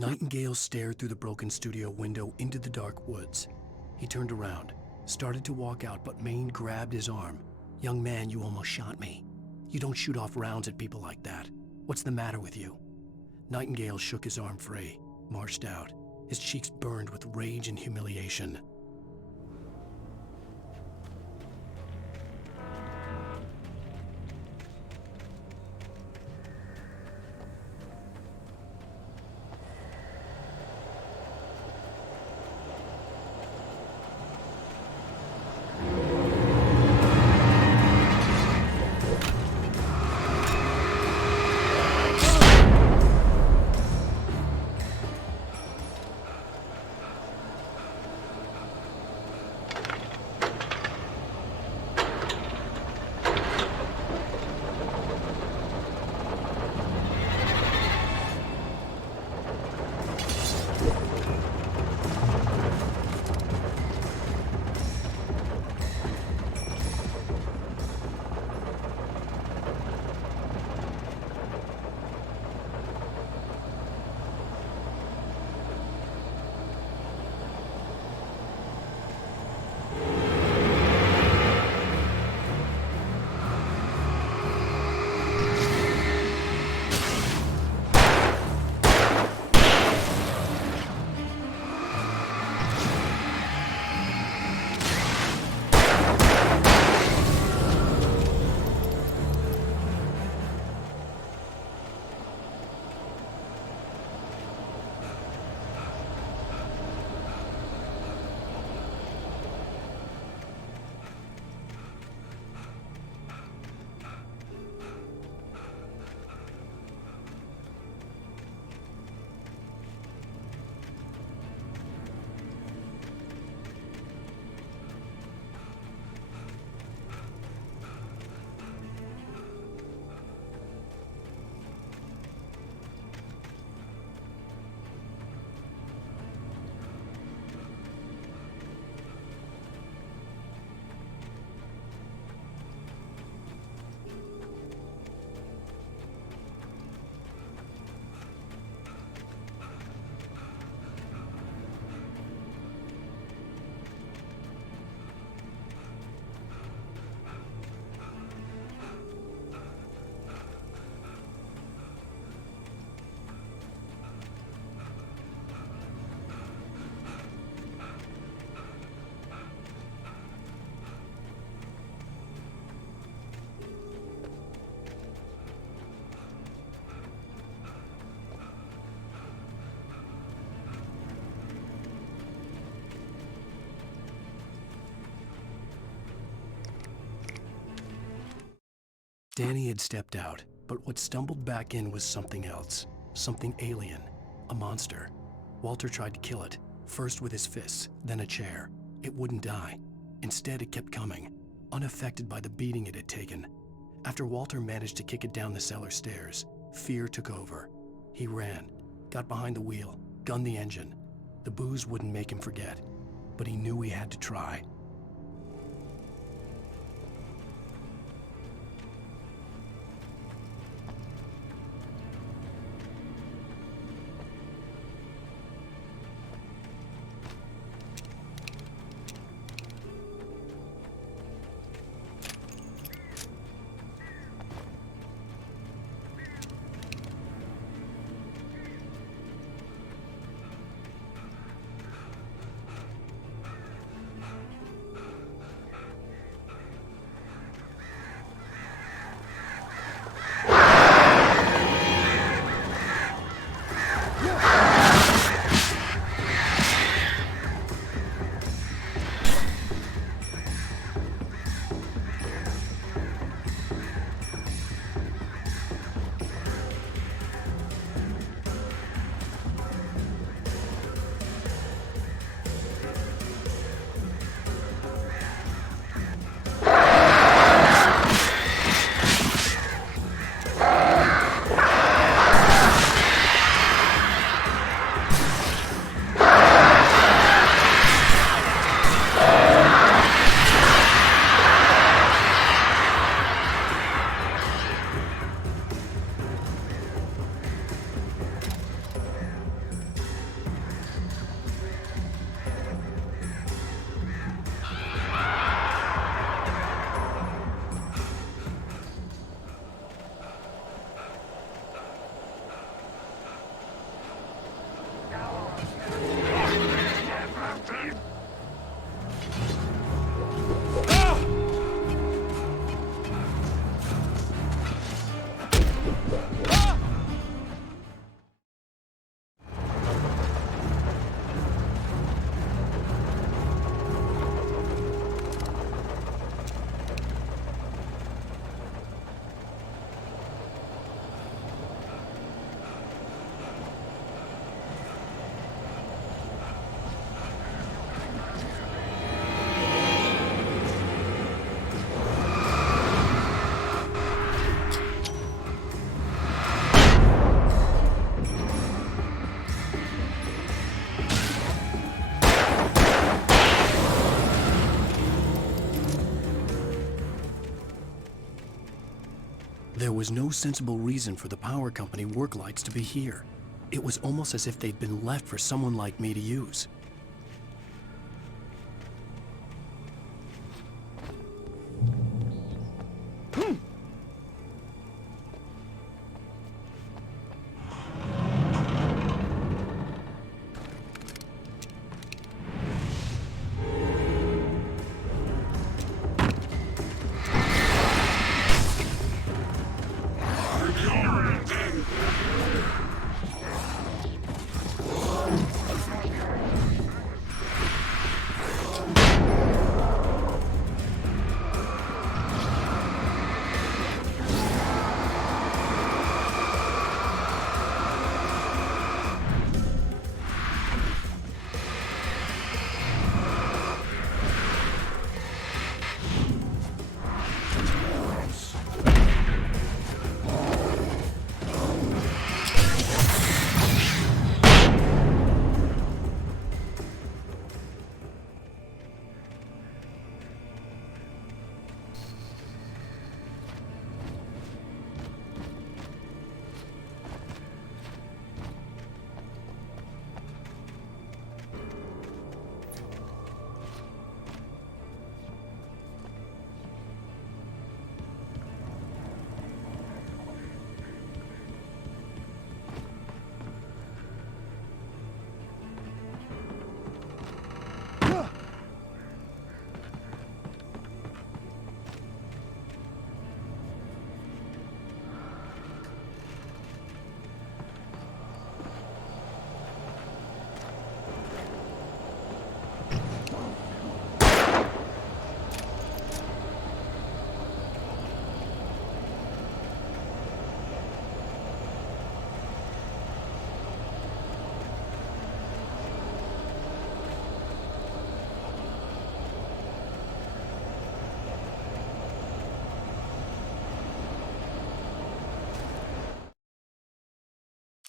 Nightingale stared through the broken studio window into the dark woods. He turned around, started to walk out, but Maine grabbed his arm. "Young man, you almost shot me. You don't shoot off rounds at people like that. What's the matter with you?" Nightingale shook his arm free, marched out. His cheeks burned with rage and humiliation. Danny had stepped out, but what stumbled back in was something else. Something alien. A monster. Walter tried to kill it, first with his fists, then a chair. It wouldn't die. Instead, it kept coming, unaffected by the beating it had taken. After Walter managed to kick it down the cellar stairs, fear took over. He ran, got behind the wheel, gunned the engine. The booze wouldn't make him forget, but he knew he had to try. There was no sensible reason for the power company work lights to be here. It was almost as if they'd been left for someone like me to use.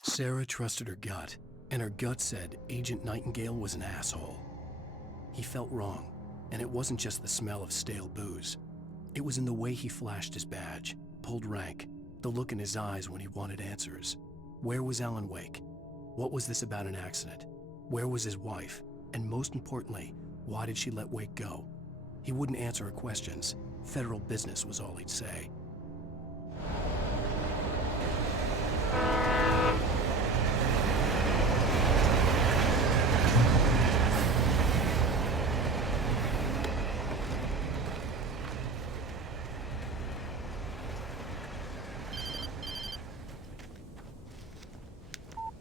Sarah trusted her gut, and her gut said Agent Nightingale was an asshole. He felt wrong, and it wasn't just the smell of stale booze. It was in the way he flashed his badge, pulled rank, the look in his eyes when he wanted answers. Where was Alan Wake? What was this about an accident? Where was his wife? And most importantly, why did she let Wake go? He wouldn't answer her questions. Federal business was all he'd say.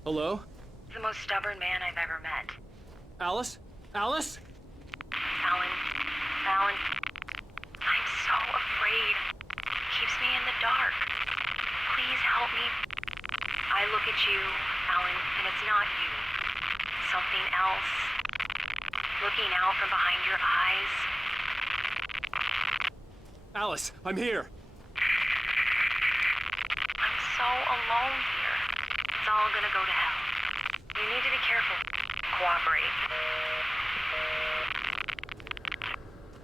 Hello? The most stubborn man I've ever met. Alice? Alice? Alan. I'm so afraid. He keeps me in the dark. Please help me. I look at you, Alan, and it's not you. Something else. Looking out from behind your eyes. Alice, I'm here. I'm so alone here. It's all gonna go to hell. You need to be careful. Cooperate.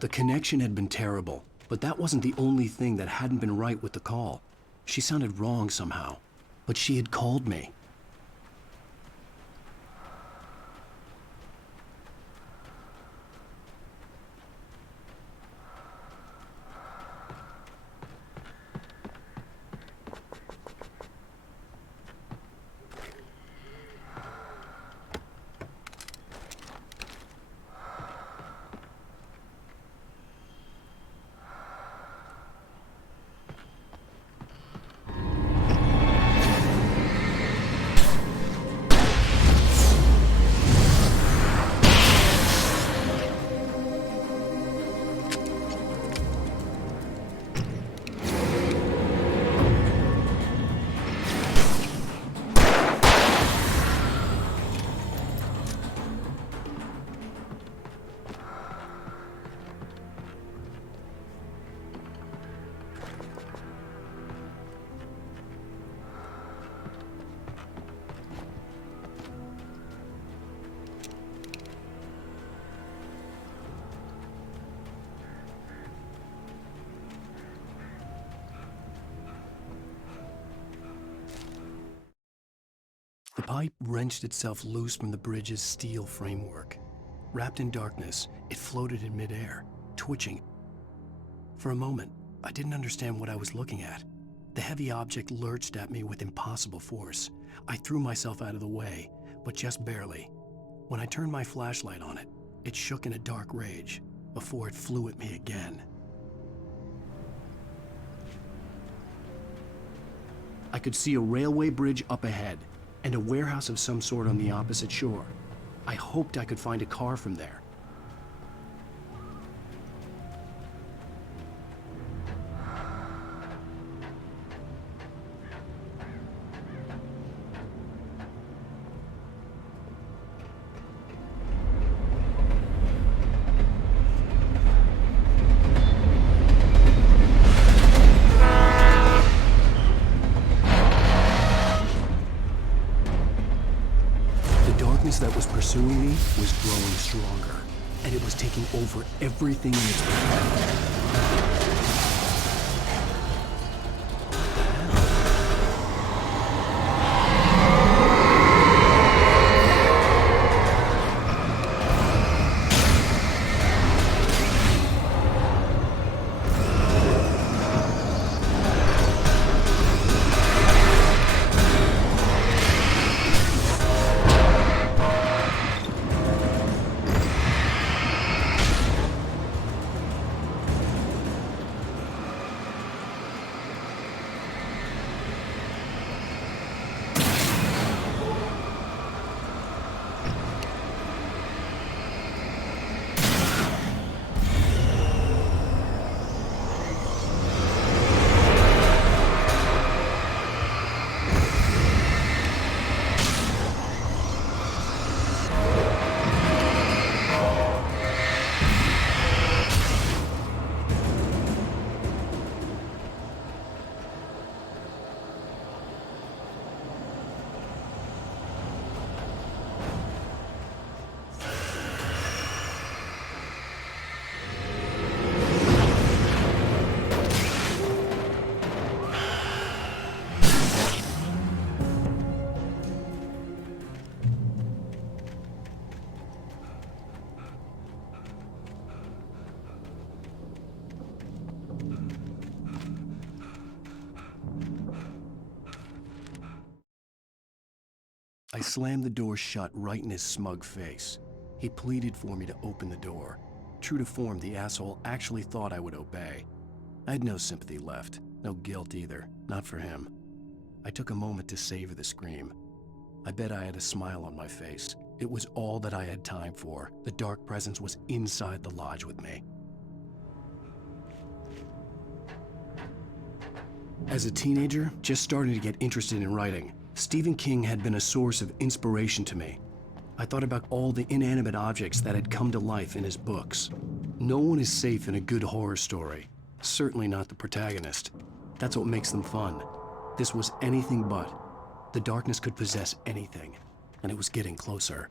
The connection had been terrible, but that wasn't the only thing that hadn't been right with the call. She sounded wrong somehow, but she had called me. pipe wrenched itself loose from the bridge's steel framework. Wrapped in darkness, it floated in midair, twitching. For a moment, I didn't understand what I was looking at. The heavy object lurched at me with impossible force. I threw myself out of the way, but just barely. When I turned my flashlight on it, it shook in a dark rage before it flew at me again. I could see a railway bridge up ahead and a warehouse of some sort on the opposite shore. I hoped I could find a car from there. That was pursuing me was growing stronger, and it was taking over everything in its path. I slammed the door shut right in his smug face. He pleaded for me to open the door. True to form, the asshole actually thought I would obey. I had no sympathy left, no guilt either, not for him. I took a moment to savor the scream. I bet I had a smile on my face. It was all that I had time for. The dark presence was inside the lodge with me. As a teenager, just starting to get interested in writing, Stephen King had been a source of inspiration to me. I thought about all the inanimate objects that had come to life in his books. No one is safe in a good horror story. Certainly not the protagonist. That's what makes them fun. This was anything but. The darkness could possess anything, and it was getting closer.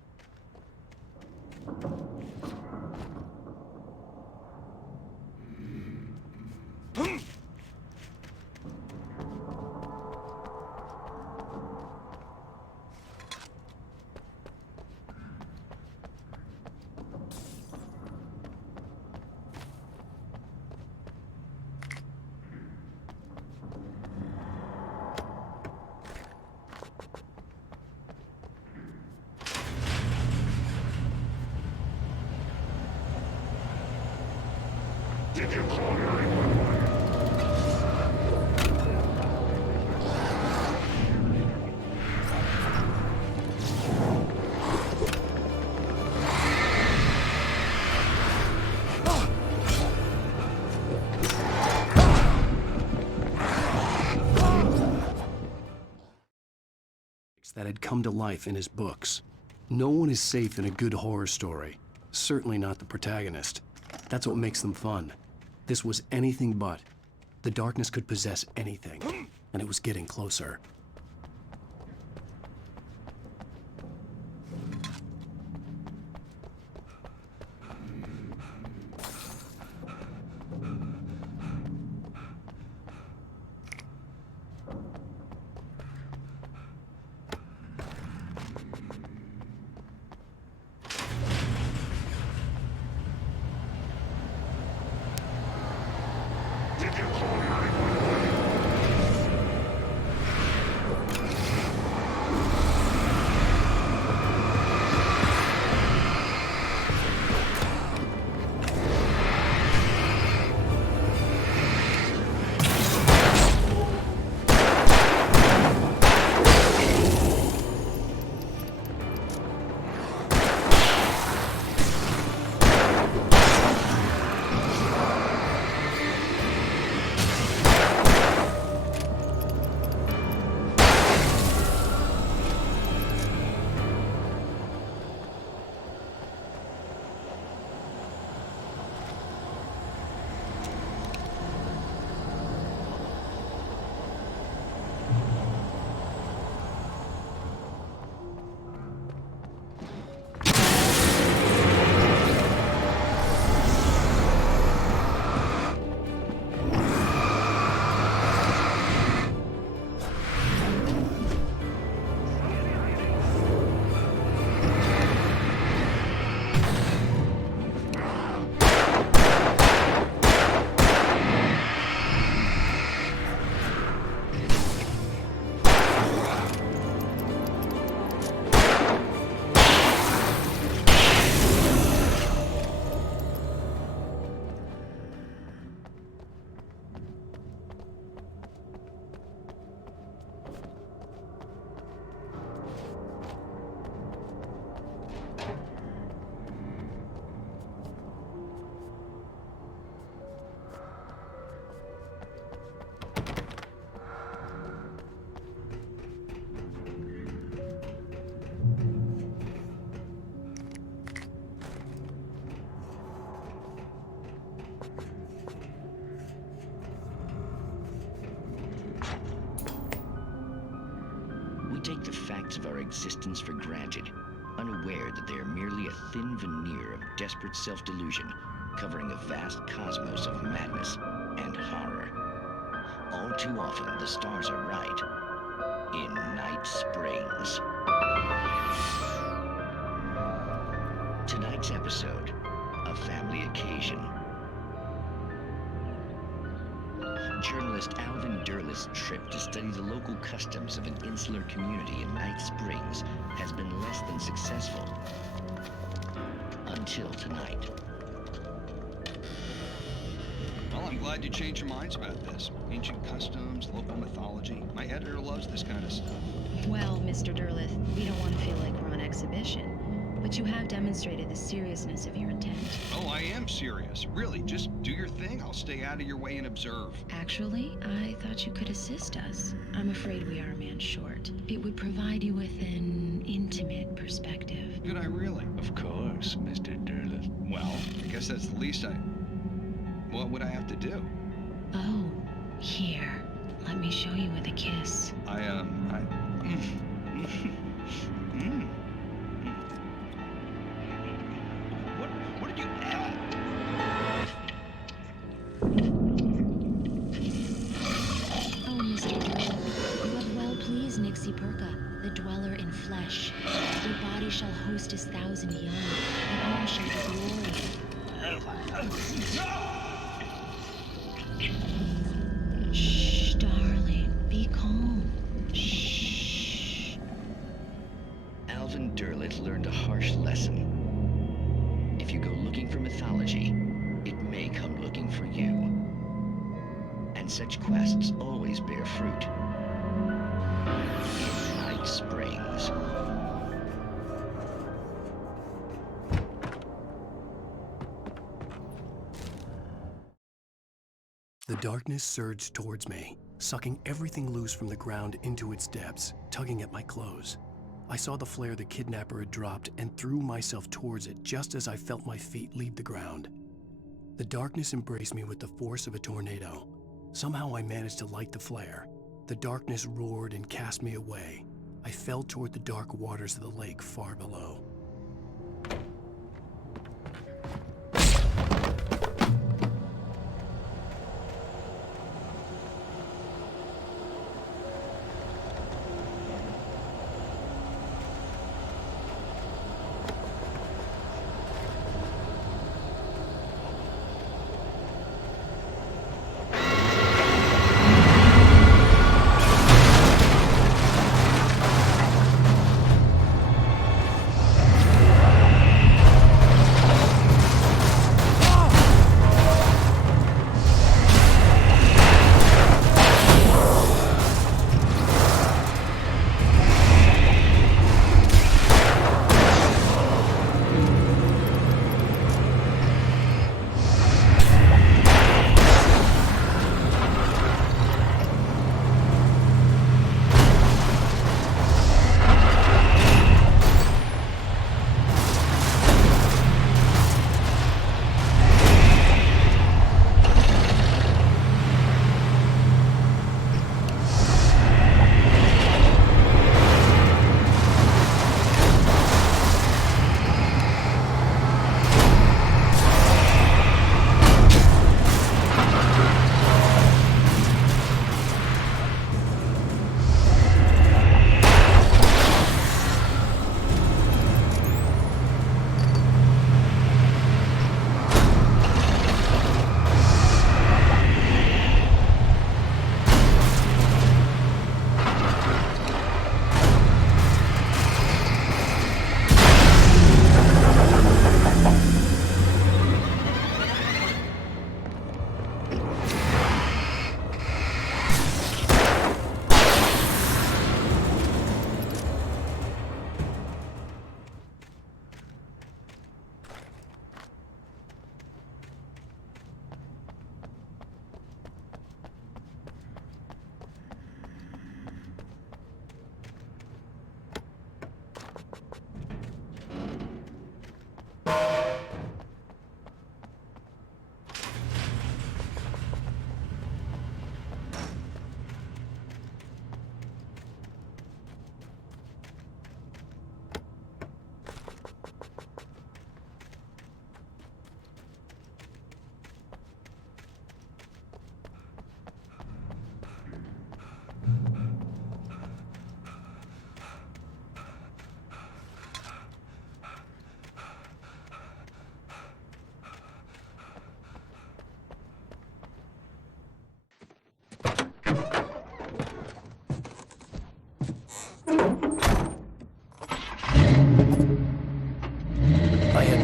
That had come to life in his books. No one is safe in a good horror story. Certainly not the protagonist. That's what makes them fun. This was anything but. The darkness could possess anything, and it was getting closer. aspects of our existence for granted, unaware that they are merely a thin veneer of desperate self-delusion covering a vast cosmos of madness and horror. All too often, the stars are right. In Night Springs. Tonight's episode, a family occasion. Journalist Alvin Derleth's trip to study the local customs of an insular community in Night Springs has been less than successful. Until tonight. Well, I'm glad you changed your minds about this. Ancient customs, local mythology. My editor loves this kind of stuff. Well, Mr. Derleth, we don't want to feel like we're on exhibition, but you have demonstrated the seriousness of your intent. Oh, I am serious. Really, just do your thing. I'll stay out of your way and observe. Actually, I thought you could assist us. I'm afraid we are a man short. It would provide you with an intimate perspective. Could I really? Of course, Mr. Derleth. Well, I guess that's the least I... What would I have to do? Oh, here. Let me show you with a kiss. What did you... Oh, Mr. Derleth, you have well pleased Nixie Perka, the dweller in flesh. Your body shall host 1,000 young, and all shall be glory. Shh, darling, be calm. Shh. Alvin Derleth learned a harsh lesson. If you go looking for mythology, it may come looking for you. And such quests always bear fruit. In Night Springs. The darkness surged towards me, sucking everything loose from the ground into its depths, tugging at my clothes. I saw the flare the kidnapper had dropped and threw myself towards it just as I felt my feet leave the ground. The darkness embraced me with the force of a tornado. Somehow I managed to light the flare. The darkness roared and cast me away. I fell toward the dark waters of the lake far below.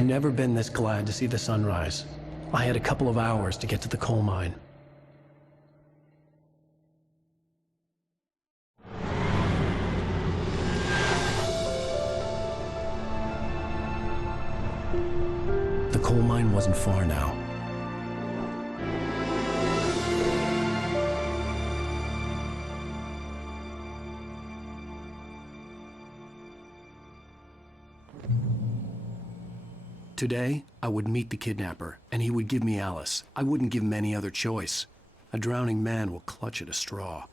never been this glad to see the sunrise. I had a couple of hours to get to the coal mine. The coal mine wasn't far now. Today, I would meet the kidnapper, and he would give me Alice. I wouldn't give him any other choice. A drowning man will clutch at a straw.